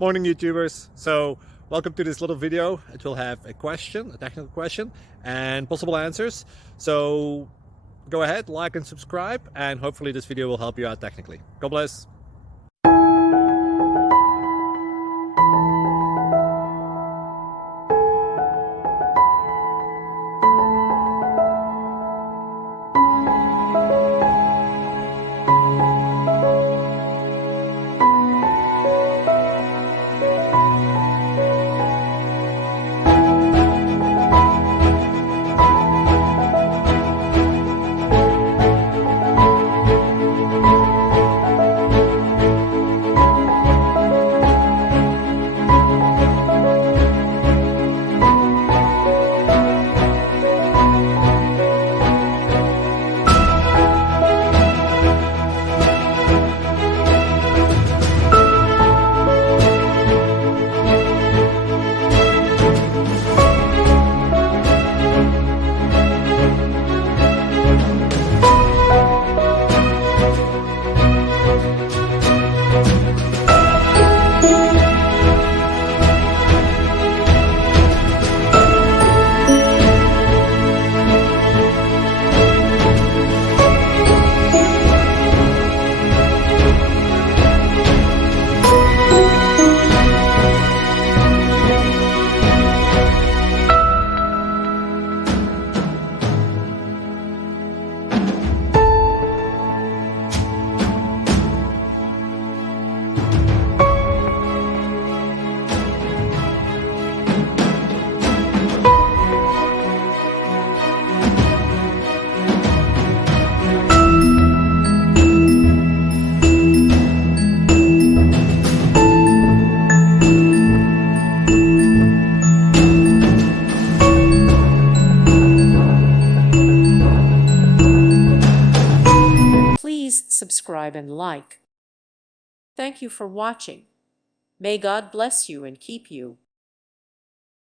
Morning YouTubers. So welcome to this little video. It will have a question, a technical question, and possible answers. So go ahead, like and subscribe, and hopefully this video will help you out technically. God bless. Please subscribe and like. Thank you for watching. May God bless you and keep you.